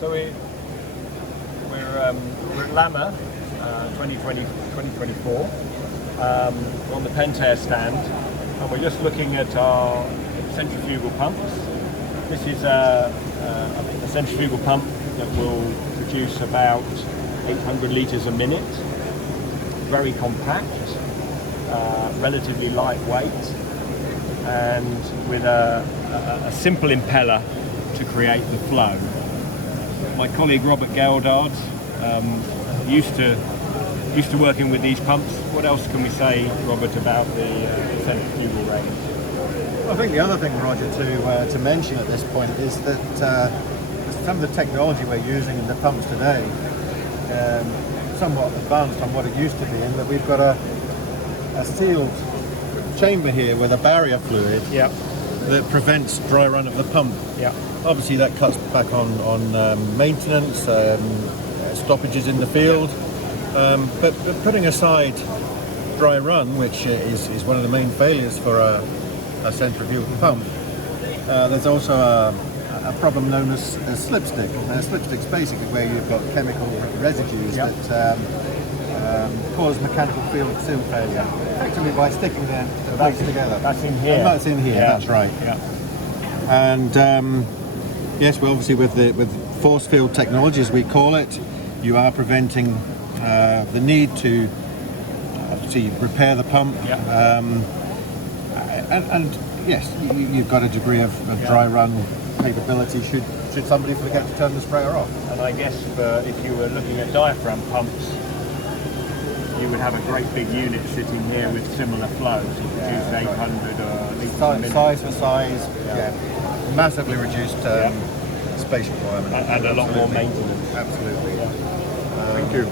So we're at Lamma 2024 on the Pentair stand, and we're just looking at our centrifugal pumps. This is a centrifugal pump that will produce about 800 litres a minute. Very compact, relatively lightweight, and with a simple impeller to create the flow. My colleague Robert Geldard used to working with these pumps. What else can we say, Robert, about the centrifugal range? I think the other thing, Roger, to mention at this point is that some of the technology we're using in the pumps today somewhat advanced on what it used to be, in that we've got a sealed chamber here with a barrier fluid that prevents dry run of the pump. Obviously that cuts back on maintenance, stoppages in the field, but putting aside dry run, which is one of the main failures for a centrifugal pump, there's also a problem known as slipstick. Slipstick's basically where you've got chemical residues that cause mechanical seal failure, effectively by sticking the plates together. That's in here. And that's in here, that's right. And yes, well, obviously with ForceField technology, as we call it, you are preventing the need to obviously repair the pump. And yes, you've got a degree of dry run capability should somebody forget to turn the sprayer off. And I guess if you were looking at diaphragm pumps, you would have a great big unit sitting here with similar flow to produce 800 or litres a minute. Size for size, massively reduced space requirement. And a lot more maintenance. Absolutely. Thank you.